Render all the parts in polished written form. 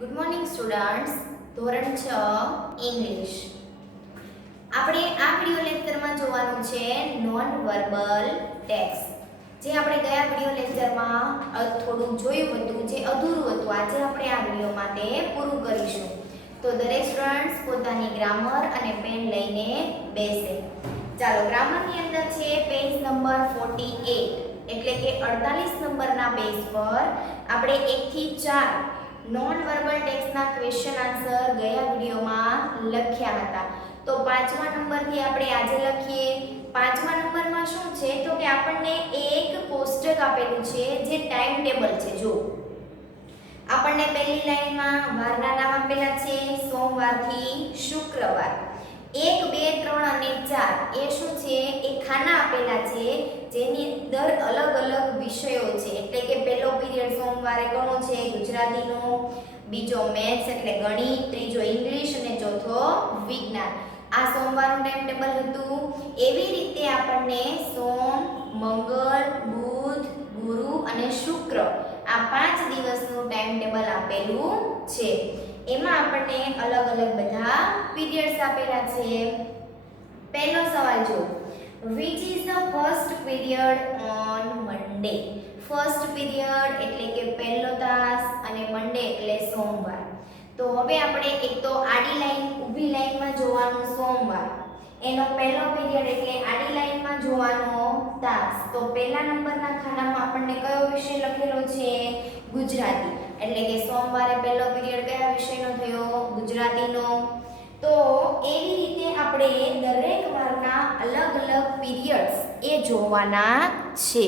Good morning students. ધોરણ 6 English. આપણે આ વિડિયો લેક્ચરમાં જોવાનું છે નોન વર્બલ ટેક્સ્ટ. જે આપણે ગયા વિડિયો લેક્ચરમાં થોડું જોયું હતું, જે અધૂરું હતું, આજે આપણે આ વિડિયોમાં તે પૂરું કરીશું. તો દરેક સ્ટુડન્ટ્સ પોતાની ગ્રામર અને પેન લઈને બેસે. ચાલો, ગ્રામરની અંદર છે પેજ નંબર 48, એટલે કે 48 નંબરના પેજ પર આપણે 1 થી 4 નોન વર્બલ ટેક્સ્ટના ક્વેશ્ચન આન્સર ગયા વિડિયોમાં લખ્યા હતા. તો 5મા નંબરથી આપણે આજે લખીએ. 5મા નંબરમાં શું છે તો કે આપણને એક કોષ્ટક આપેલું છે જે ટાઈમ ટેબલ છે. જો આપણને પહેલી લાઈનમાં વારના નામ આપેલા છે, સોમવારથી શુક્રવાર. 1, 2, 3 અને 4 એ શું છે, એ ખાના આપેલા છે જેની અંદર અલગ અલગ વિષયો છે. એટલે કે પહેલો પીરિયડ સોમવારે કણો છે, ગુજરાતીનો, બીજો મેથ્સ એટલે ગણિત, ત્રીજો ઇંગ્લિશ અને ચોથો વિજ્ઞાન. આ સોમવારનું ટાઈમ ટેબલ હતું. એવી રીતે આપણને સોમ, મંગળ, બુધ, ગુરુ અને શુક્ર આ 5 દિવસનું ટાઈમ ટેબલ આપેલું છે. એમાં આપણને અલગ અલગ બધા પીરિયડ્સ આપેલા છે. પહેલો સવાલ જો, which is the first period on Monday? First period એટલે કે પહેલો તાસ અને મંડે એટલે સોમવાર. તો હવે આપણે એક તો આડી લાઈન, ઊભી લાઈનમાં જોવાનું સોમવાર, એનો પહેલો પીરિયડ એટલે આડી લાઈનમાં જોવાનો તાસ. તો પહેલા નંબરના ખાનામાં આપણને કયો વિષય લખેલો છે? ગુજરાતી. એટલે કે સોમવારે પહેલો પીરિયડ કયા વિષયનો થયો? ગુજરાતીનો. તો એવી રીતે આપણે દરેક વારના અલગ અલગ પીરિયડ્સ એ જોવાના છે.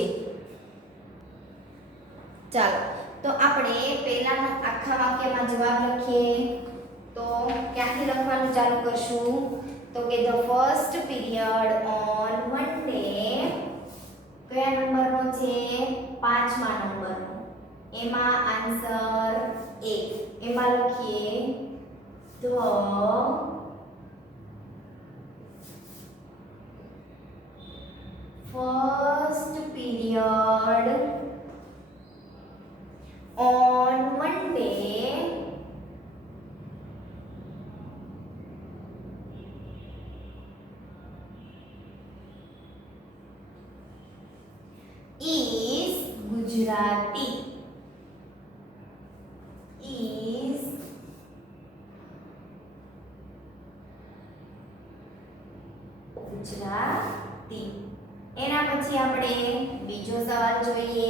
ચાલો, તો આપણે પહેલાના આખા વાક્યમાં જવાબ લખીએ. તો ક્યાંથી લખવાનું ચાલુ કરશું? તો કે the first period on Monday કયા નંબરનો છે? 5મા નંબરનો. એમાં આન્સર 1. એમાં લખીએ the first period on Monday is Gujarati. Is Gujarati. એના પછી આપણે બીજો સવાલ જોઈએ.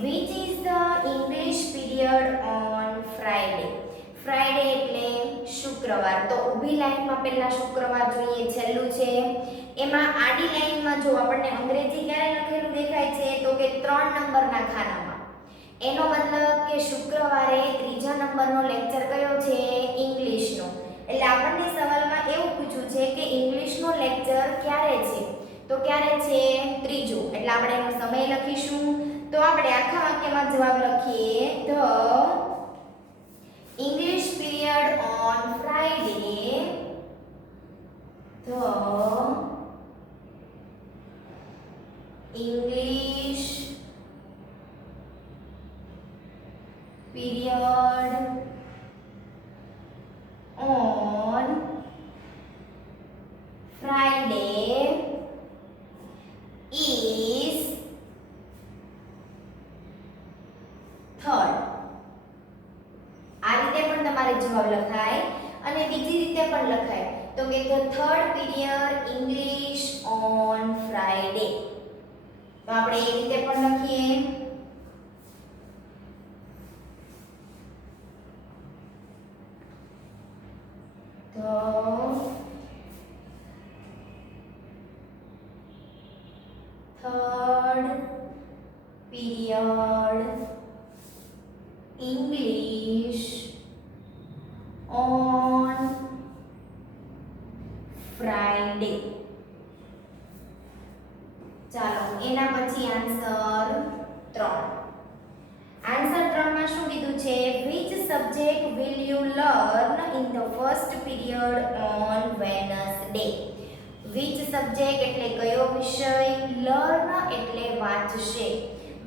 Which is the English period on Friday? Friday એટલે શુક્રવાર. તો ઊભી લાઈનમાં પહેલા શુક્રવાર જોઈએ, છેલ્લું છે. એમાં આડી લાઈનમાં જો આપણને અંગ્રેજી ક્યારે લખેલું દેખાય છે તો કે 3 નંબરના ખાનામાં. એનો મતલબ કે શુક્રવારે ત્રીજા નંબરનો લેક્ચર કયો છે? ઇંગ્લિશનો. એટલે આપણને સવાલમાં એવું પૂછ્યું છે કે ઇંગ્લિશનો લેક્ચર ક્યારે છે? તો ક્યારે છે? ત્રીજું. એટલે આપણે એનો સમય લખીશું. તો આપણે આખા વાક્યમાં જવાબ લખીએ. The English period on Friday, the English period on Friday is third. આ રીતે પણ તમારે જવાબ લખાય અને બીજી રીતે પણ લખાય. તો કે the third period English on Friday. તો આપણે એ રીતે પણ લખીએ. તો third period English on Friday. ચાલો, એના પછી આન્સર 3. આન્સર 3 માં શું કીધું છે? which subject will you learn in the first period on Wednesday? which subject એટલે કયો વિષય, learn એટલે વાંચશે.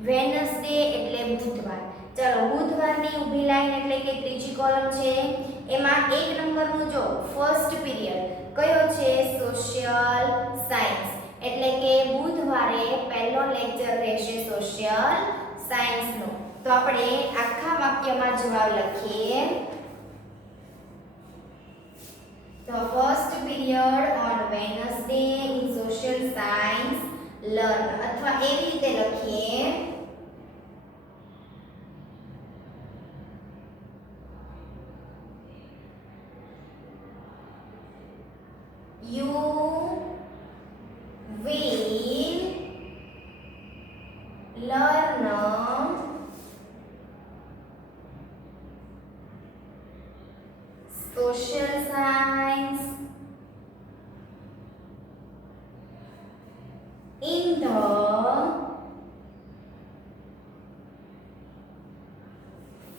વેનસડે એટલે બુધવાર. ચલો બુધવારની ઊભી લાઈન એટલે કે ત્રીજી કોલમ છે. એમાં 1 નંબરનું જો ફર્સ્ટ પીરિયડ કયો છે? Social science. એટલે કે બુધવારે પહેલો લેક્ચર રહેશે સોશિયલ સાયન્સનો. તો આપણે આખા વાક્યમાં જવાબ લખીએ. The first period on Wednesday in social science learn અથવા એવી રીતે લખીએ. You will learn social science in the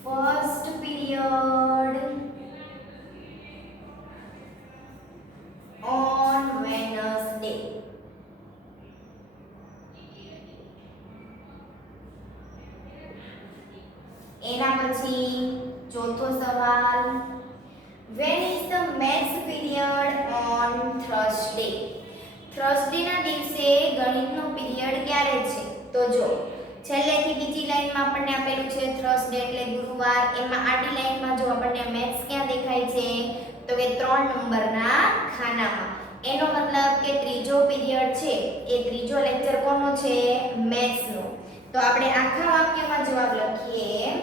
first period on Wednesday. એના પછી ચોથો સવાલ, when is the maths period on Thursday? Thursday ના દિવસે ગણિતનો પીરિયડ ક્યારે છે? તો જો છેલ્લેથી બીજી લાઈનમાં આપણને આપેલું છે થર્સડે એટલે ગુરુવાર. એમાં આડી લાઈનમાં જો આપણને મેથ્સ ક્યાં દેખાય છે? તો કે 3 નંબરના ખાનામાં. એનો મતલબ કે ત્રીજો પીરિયડ છે એ ત્રીજો લેક્ચર કોનો છે? મેથ્સનો. તો આપણે આખા વાક્યમાં જવાબ લખીએ.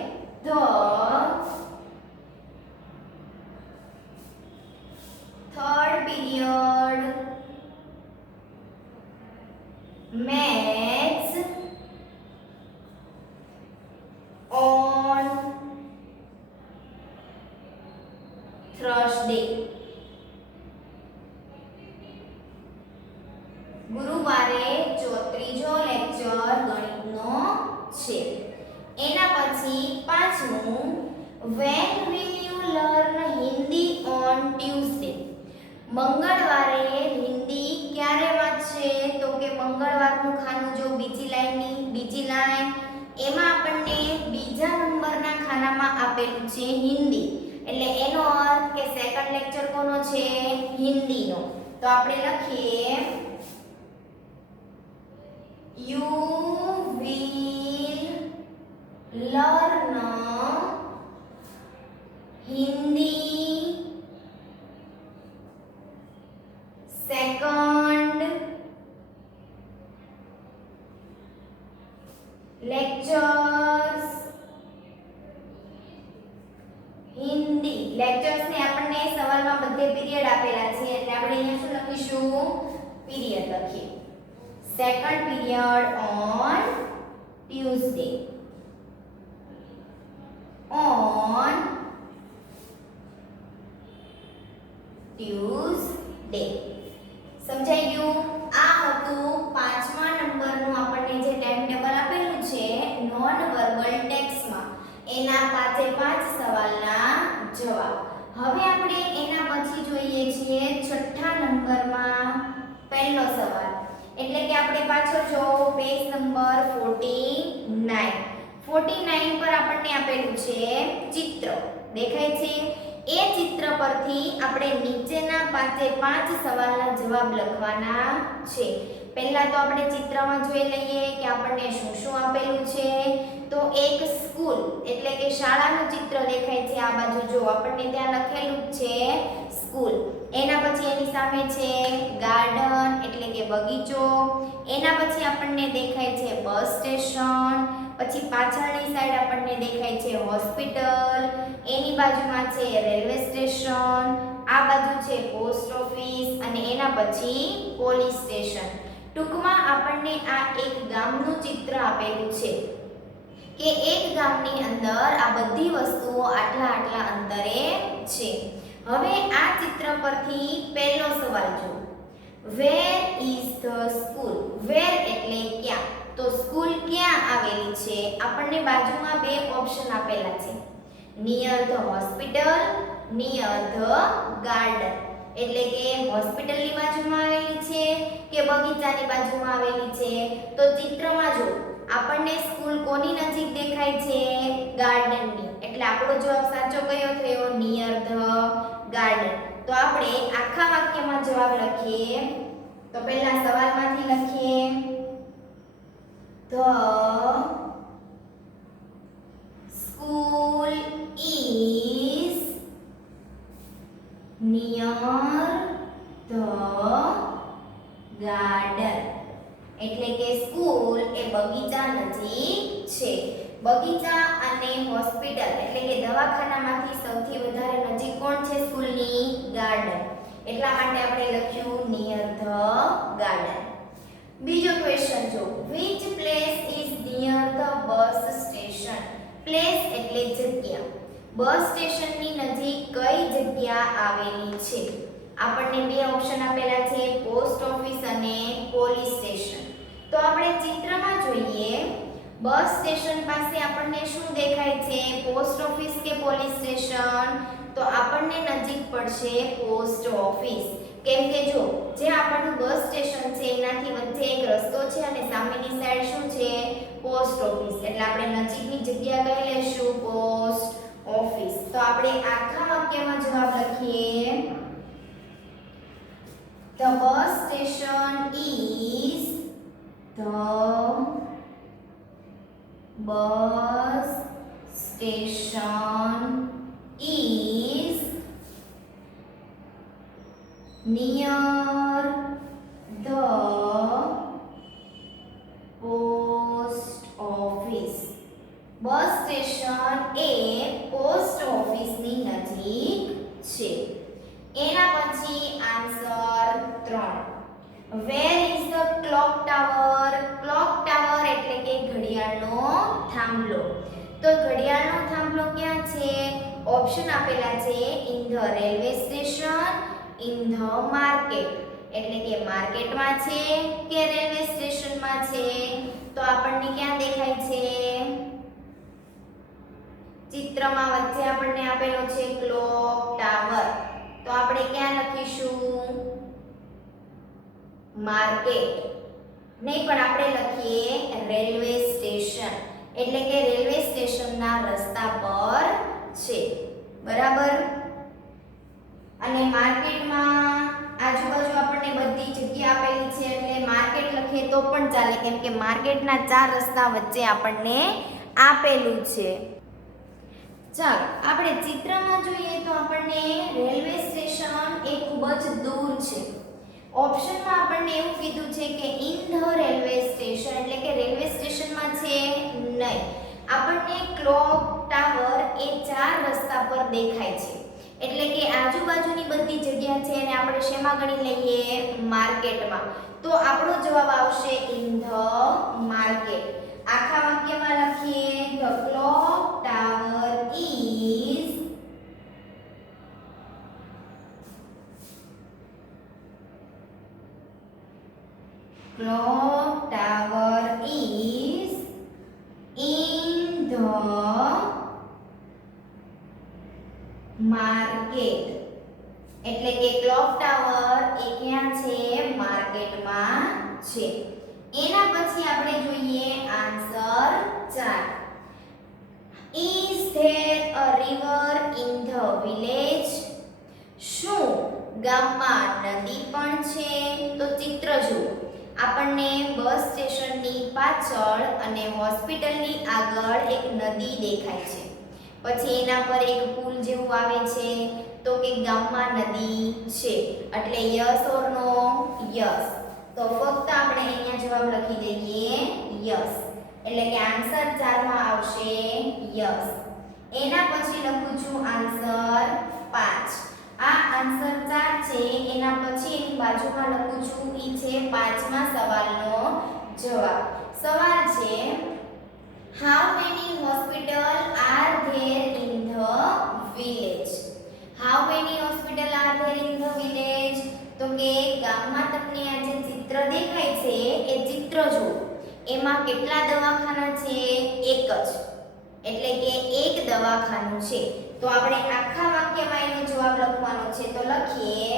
The third period maths on Thursday. ગુરુવારે ત્રીજો લેક્ચર ગણિતનો છે. એના પછી પાંચમું, when will you learn Hindi on Tuesday? મંગળવારે હિન્દી ક્યારે વાંચશે? તો કે મંગળવારનું ખાનું જો બીજી લાઈન એમાં આપણને બીજા નંબરના ખાનામાં આપેલું છે હિન્દી. એટલે એનો અર્થ કે સેકન્ડ લેક્ચર કોનો છે? હિન્દીનો. તો આપણે લખીએ you will learn Hindi second lectures Hindi. Lectures ને આપણને સવાલમાં બધે પીરિયડ આપેલા છે એટલે આપણે અહીંયા શું લખીશું? પીરિયડ લખીએ. Second period on Tuesday. on Tuesday. સમજાઈ ગયું? આ હતું 5મા નંબરનું આપણને જે ટાઈમ ટેબલ આપેલું છે નોન વર્બલ ટેક્સ્ટમાં. એના 5 સવાલના જવાબ. હવે આપણે એના પછી જોઈએ છીએ 6થા નંબરમાં પહેલો સવાલ. એટલે કે આપણે પાછળ જો પેજ નંબર 49. 49 પર આપણને આપેલું છે ચિત્ર. દેખાય છે? એ ચિત્ર પરથી આપણે નીચેના 5 સવાલના જવાબ લખવાના છે. પહેલા તો આપણે ચિત્રમાં જોઈ લઈએ કે આપણને શું શું આપેલું છે. તો એક સ્કૂલ એટલે કે શાળાનું ચિત્ર દેખાય છે. આ બાજુ જો આપણને ત્યાં લખેલું છે સ્કૂલ. એના પછી એની સામે છે ગાર્ડન એટલે કે બગીચો. એના પછી આપણને દેખાય છે બસ સ્ટેશન. પછી પાછળની સાઈડ આપણને દેખાય છે હોસ્પિટલ. એની બાજુમાં છે રેલવે સ્ટેશન. આ બાજુ છે પોસ્ટ ઓફિસ અને એના પછી પોલીસ સ્ટેશન. ટૂંકમાં આપણને આ એક ગામનું ચિત્ર આપેલું છે કે એક ગામની અંદર આ બધી વસ્તુઓ આટલા અંતરે છે. હવે આ ચિત્ર પરથી પહેલો સવાલ જો, where is the school? where એટલે ક્યાં. તો સ્કૂલ ક્યાં આવેલી છે? આપણને બાજુમાં 2 ઓપ્શન આપેલા છે, near the hospital, near the garden. એટલે કે હોસ્પિટલની બાજુમાં આવેલી છે કે બગીચાની બાજુમાં આવેલી છે. તો ચિત્રમાં જો આપણને સ્કૂલ કોની નજીક દેખાય છે? ગાર્ડનની. એટલે આપણો જવાબ સાચો કયો થયો? Near the garden. તો આપણે આખા વાક્યમાં જવાબ લખીએ. તો પહેલા સવાલમાંથી લખીએ. The school is near the garden. એટલે કે સ્કૂલ એ બગીચા નજીક છે. બગીચા અને હોસ્પિટલ એટલે કે દવાખાનામાંથી સૌથી વધારે નજીક કોણ છે સ્કૂલની? ગાર્ડન. એટલા માટે આપણે લખ્યું નિયર ધ ગાર્ડન. બીજો ક્વેશ્ચન જો, which place is near the bus station? Place એટલે જગ્યા. બસ સ્ટેશનની નજીક કઈ જગ્યા આવેલી છે? આપણને બે ઓપ્શન આપેલા છે, પોસ્ટ ઓફિસ અને પોલીસ સ્ટેશન. તો આપણે ચિત્રમાં જોઈએ, બસ સ્ટેશન પાસે આપણને શું દેખાય છે? પોસ્ટ ઓફિસ કે પોલીસ સ્ટેશન? તો આપણને નજીક પડશે પોસ્ટ ઓફિસ. કેમ કે જો જે આપણું બસ સ્ટેશન છે એનાથી વચ્ચે એક રસ્તો છે અને સામેની સાઈડ શું છે? Post office. એટલે આપણે નજીકની જગ્યા કઈ લેશું? Post office. તો આપણે આખા વાક્યમાં જવાબ લખીએ. The bus station is the bus station is near the post office. Bus station A post ઓફિસની નજીક છે. એના પછી answer 3. Where is the clock tower? Clock tower એટલે કે ઘડિયાળનો થાંભલો. તો ઘડિયાળનો થાંભલો ક્યાં છે? ઓપ્શન આપેલા છે, in the railway station, in the market. એટલે કે માર્કેટમાં છે કે રેલવે સ્ટેશનમાં છે? તો આપણને ક્યાં દેખાય છે? ચિત્રમાં વચ્ચે આપણને આપેલો છે ક્લોક ટાવર. તો આપણે ક્યાં લખીશું? માર્કેટ. નહીં પણ આપણે લખીએ રેલવે સ્ટેશન. એટલે કે રેલવે સ્ટેશનના રસ્તા પર છે. બરાબર. અને માર્કેટમાં આજુબાજુ આપણને બધી જગ્યા આપેલી છે એટલે માર્કેટ લખીએ તો પણ ચાલે, કેમ કે માર્કેટના 4 રસ્તા વચ્ચે આપણને આપેલું છે. ચાલો આપણે ચિત્રમાં જોઈએ તો આપણને રેલવે સ્ટેશન એ ખૂબ જ દૂર છે. ઓપ્શનમાં આપણને એવું કીધું છે કે ઇન ધ રેલવે સ્ટેશન એટલે કે રેલવે સ્ટેશનમાં છે નહીં. આપણને ક્લોક ટાવર એ 4 રસ્તા પર દેખાય છે. એટલે કે આજુબાજુની બધી જગ્યા છે અને આપણે શેમાં ગણી લઈએ? માર્કેટમાં. તો આપણો જવાબ આવશે ઇન ધ માર્કેટ. આખા વાક્યમાં લખીએ, the clock tower is clock tower is in the market. એટલે કે ક્લોક ટાવર એ ક્યાં છે? માર્કેટમાં છે. એના પછી આપણે જોઈએ answer 4. Is there a river in the village? શું ગામમાં નદી પણ છે? તો ચિત્ર જુઓ. આપણને બસ સ્ટેશનની પાછળ અને હોસ્પિટલની આગળ એક નદી દેખાય છે. પછી એના પર એક પુલ જેવું આવે છે. તો કે ગામમાં નદી છે. એટલે યસ ઓર નો? યસ. તો ફક્ત આપણે અહીંયા જવાબ લખી દઈએ યસ. એટલે કે આન્સર 4 માં આવશે યસ. એના પછી લખું છું આન્સર 5. આ આન્સર 4 છે. એના પછી એની બાજુમાં લખું છું ઈ છે 5મા સવાલનો જવાબ. સવાલ છે, how many hospital are there in the village? How many hospital are there in the village? તો કે ગામમાં તમને આ જે ચિત્ર દેખાય છે એ ચિત્ર જુઓ. એમાં કેટલા દવાખાના છે? એક જ. એટલે કે એક દવાખાનું છે. તો આપણે આખા વાક્યમાં એનો જવાબ લખવાનો છે. તો લખીએ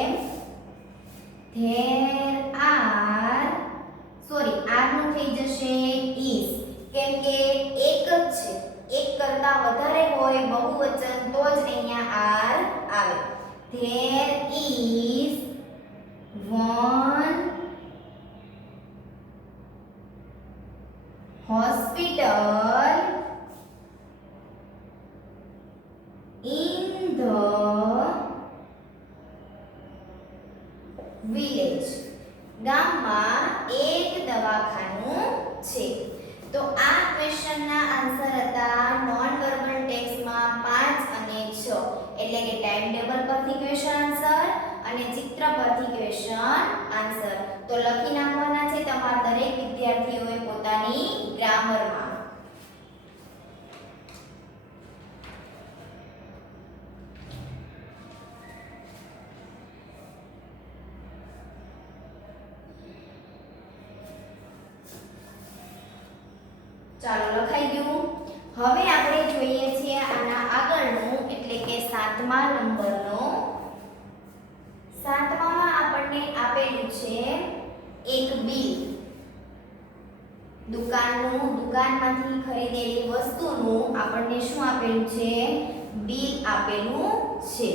there are, સોરી આર નું થઈ જશે is. કેમ કે એક જ છે, એક કરતા વધારે હોય બહુવચન તો જ અહીંયા આર આવે. There is one hospital in the village. ગામમાં એક દવાખાનું છે. તો આ ક્વેશ્ચનના આન્સર હતા નોન વર્બલ ટેક્સ્ટમાં 5 અને 6, એટલે કે ટાઈમ ટેબલ પરથી ક્વેશ્ચન આન્સર અને ચિત્ર પરથી ક્વેશ્ચન આન્સર. તો લખી નાખવાના છે તમારા દરેક વિદ્યાર્થીઓએ પોતાની ગ્રામરમાં. ચાલો લખાઈ ગયું. હવે આપણે જોઈએ છીએ આના આગળનું, એટલે કે 7મા નંબરનો. 7મામાં આપણને આપેલું છે એક બિલ. દુકાનમાંથી ખરીદેલી વસ્તુનું આપણને શું આપેલું છે? બિલ આપેલું છે.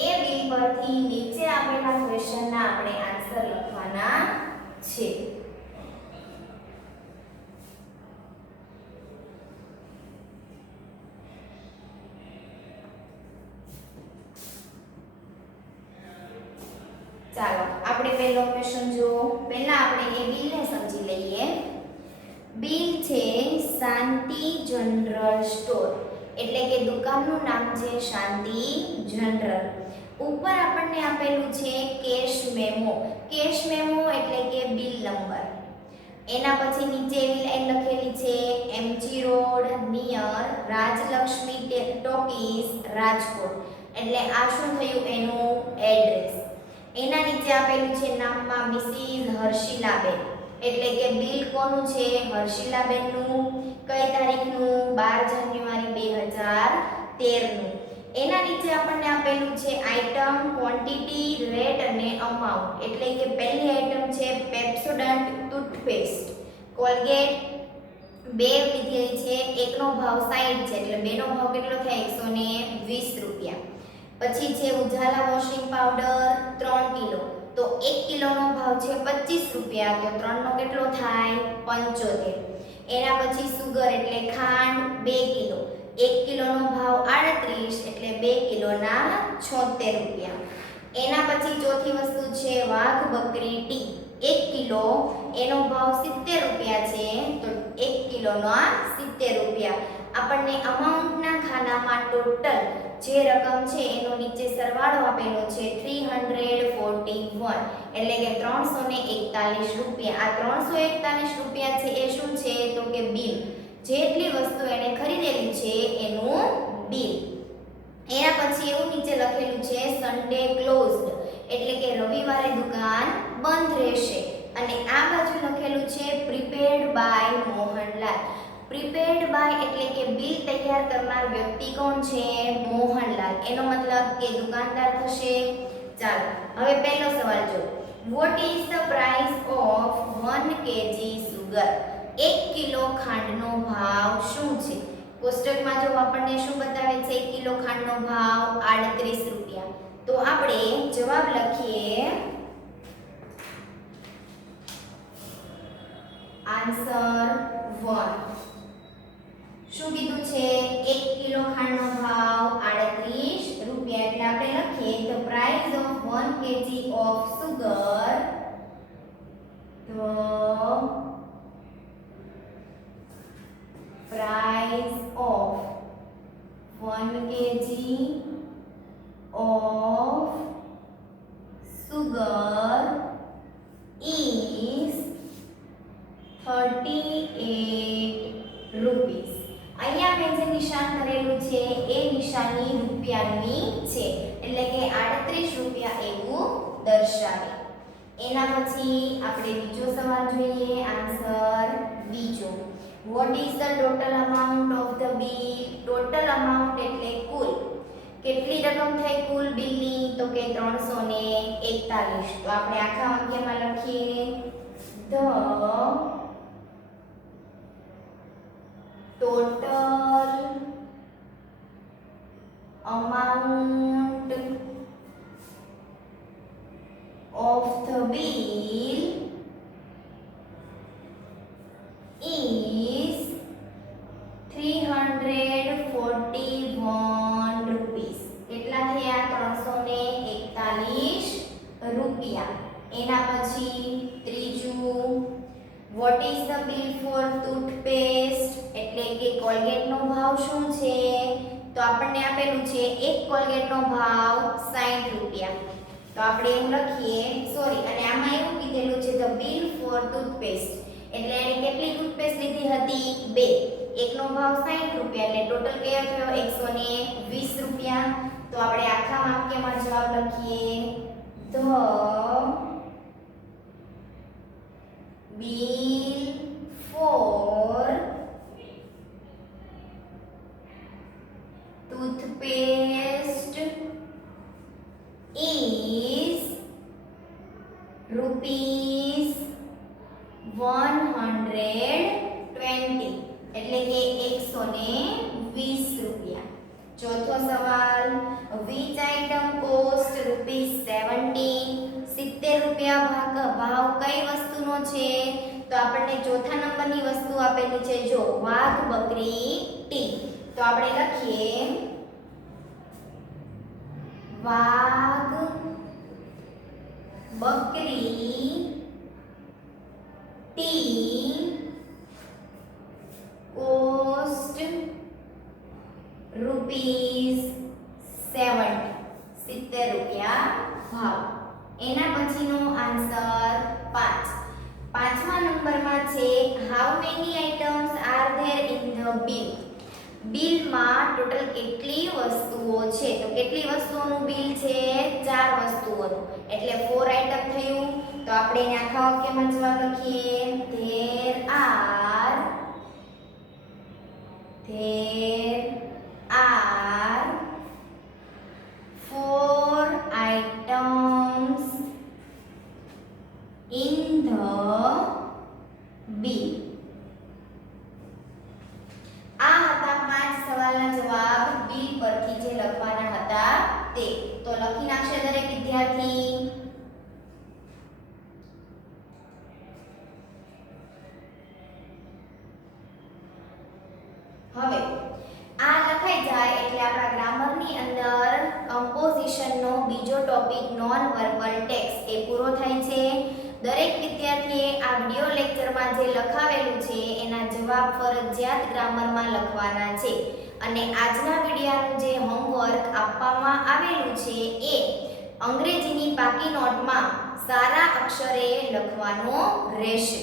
એ બિલ પરથી નીચે આપેલા ક્વેશ્ચનના આપણે આન્સર લખવાના છે. ચાલો આપણે પહેલો ક્વેશ્ચન જો. પહેલા આપણે એ બિલને સમજી લઈએ. બિલ છે શાંતિ જનરલ સ્ટોર, એટલે કે દુકાનનું નામ છે શાંતિ જનરલ. ઉપર આપણને આપેલું છે કેશ મેમો. કેશ મેમો એટલે કે બિલ નંબર. એના પછી નીચે એવી લાઈન લખેલી છે MG road near Rajlakshmi talkies Rajkot, એટલે આ શું થયું? એનું એડ્રેસ. એના નીચે આપેલું છે નામમાં મિસિસ હર્ષિલાબેન, એટલે કે બિલ કોનું છે? હર્ષિલાબેનનું. કઈ તારીખનું? 12 જાન્યુઆરી 2013 નું. એના નીચે આપણને આપેલું છે આઇટમ, ક્વોન્ટિટી, રેટ અને અમાઉન્ટ, એટલે કે પહેલી આઇટમ છે પેપ્સોડન્ટ ટૂથપેસ્ટ. કોલગેટ 2 લીધેલી છે, એકનો ભાવ 60 છે, એટલે બેનો ભાવ કેટલો થાય? 120 રૂપિયા. પછી છે ઉજાલા વોશિંગ પાવડર 3 કિલો, તો 1 કિલોનો ભાવ છે 25 રૂપિયા, તો 3 નો કેટલો થાય? 75. એના પછી સુગર એટલે ખાંડ 2 કિલો, 1 કિલોનો ભાવ 38, એટલે 2 કિલોના 76 રૂપિયા. એના પછી ચોથી વસ્તુ છે વાઘ બકરી ટી 1 કિલો, એનો ભાવ 70 રૂપિયા છે, તો 1 કિલોના 70 રૂપિયા. આપણને અમાઉન્ટના ખાનામાં ટોટલ જે રકમ છે એનો નીચે સરવાળો આપેલો છે 341, એટલે કે 341 રૂપિયા. આ 341 રૂપિયા છે એ શું છે? તો કે બિલ. જેટલી વસ્તુ એને ખરીદેલી છે એનું બિલ. એના પછી એવું નીચે લખેલું છે સન્ડે ક્લોઝડ, એટલે કે રવિવારે દુકાન બંધ રહેશે. અને આ બાજુ લખેલું છે prepaid by Mohanlal. Prepaid by એટલે કે બિલ તૈયાર કરનાર વ્યક્તિ કોણ છે? મોહનલાલ. એનો મતલબ કે દુકાનદાર થશે. ચાલો હવે પહેલો સવાલ જો. What is the price of 1 kg sugar? 1 kilo ખાંડનો ભાવ શું છે? કોષ્ટકમાં જો આપણને શું બતાવે છે? 1 કિલો ખાંડનો ભાવ 38 રૂપિયા. તો આપણે જવાબ લખીએ. આન્સર 1. શું કીધું છે? 1 કિલો ખાંડનો ભાવ 38 રૂપિયા, એટલે આપણે લખીએ the price of 1 kg of sugar, the price of 1 kg of sugar is 38 rupees. અહીંયા મેં જે નિશાન કરેલું છે એ નિશાની રૂપિયાની છે, એટલે કે 38 રૂપિયા એવું દર્શાવે. એના પછી આપણે બીજો સવાલ જોઈએ. આન્સર બીજો. Vote is the total amount of the bill? Total amount એટલે કુલ. કેટલી રકમ થઈ કુલ બિલની? તો કે 341. તો આપણે આખા વાક્યમાં લખીએ the total amount of the bill is 341 rupees. કેટલા થયા? 341 રૂપિયા. એના પછી ત્રીજું, what is the bill for toothpaste? એટલે કે કોલગેટ નો ભાવ શું છે? તો આપણને આપેલું છે એક કોલગેટ નો ભાવ 60 રૂપિયા. તો આપણે એમ લખીએ, સોરી, અને આમાં એવું કીધેલું છે the bill for toothpaste એટલે એને કેટલી ટૂથપેસ્ટ લીધી હતી? 2. એકનો ભાવ 60 રૂપિયા એટલે ટોટલ કેટલો થયો? 120 રૂપિયા. તો આપણે આખા વાક્યમાં જવાબ લખીએ the bill for toothpaste is rupees 120 એટલે કે 120 રૂપિયા. ચોથો સવાલ, which item cost rupees 17? 70 રૂપિયા ભાવ કઈ વસ્તુનો છે? તો આપણને ચોથા નંબરની વસ્તુ આપેલી છે, જો વાઘ બકરી ટી. તો આપણે લખીએ વાઘ બકરી ટી cost rupees 70 રૂપિયા ભાવ. એના પછીનો આન્સર 5. પાંચમા નંબરમાં છે how many items are there in the bill? બિલમાં ટોટલ કેટલી વસ્તુઓ છે? તો કેટલી વસ્તુઓનું બિલ છે? 4 વસ્તુઓનું એટલે 4 આઇટમ થયું. તો આપણે એને આખા વાક્યમાં જવાબ લખીએ there are 4 items in the bill. આ હતા 5 સવાલના જવાબ બિલ પરથી જે લખવાના હતા તે. તો લખી નાખશે દરેક વિદ્યાર્થી. હવે આ લખાઈ જાય એટલે આપણા ગ્રામરની અંદર કમ્પોઝિશનનો બીજો ટોપિક નોન વર્બલ ટેક્સ્ટ એ પૂરો થાય છે. દરેક વિદ્યાર્થીએ આ વિડિયો લેક્ચરમાં જે લખાવેલું છે એના જવાબ ફરજિયાત ગ્રામરમાં લખવાના છે. અને આજના વિડિયાનું જે હોમવર્ક આપવામાં આવેલું છે એ અંગ્રેજીની પાકી નોટમાં સારા અક્ષરે લખવાનો રહેશે.